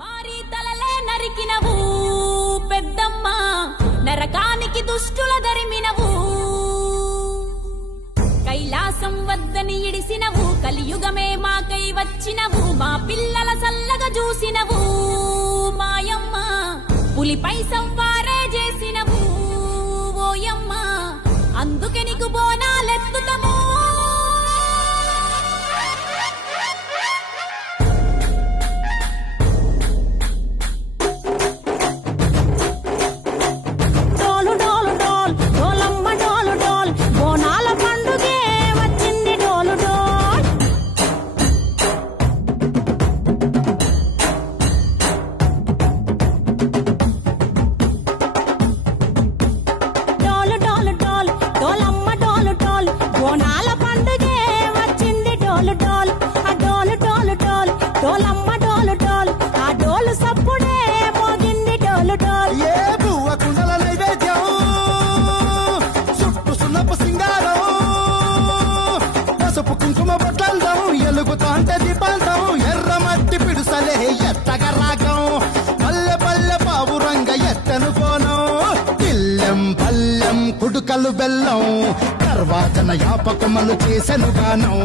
మారి తలలే నరికినవు పెద్దమ్మ, నరకానికి దుష్టుల దరిమినవు. కైలాసం వద్దని ఇడిసినవు, కలియుగమే మాకై వచ్చినవు. మా పిల్లల సల్లగా చూసినవు మాయమ్మ, పులిపై సంవారే చేసినవు ఓయమ్మ. అందుకే నీకు బోనాలెత్తుతము. ఎలుగుతాంటే దీపాంతం ఎర్రమట్టి పిడుసలే ఎత్తగా రాగం. పల్లె పల్లె పావురంగ ఎత్తను కోనం, పిల్లెం పల్లెం కుడుకలు బెల్లం, తర్వాతన యాపకమలు చేసెను గానం.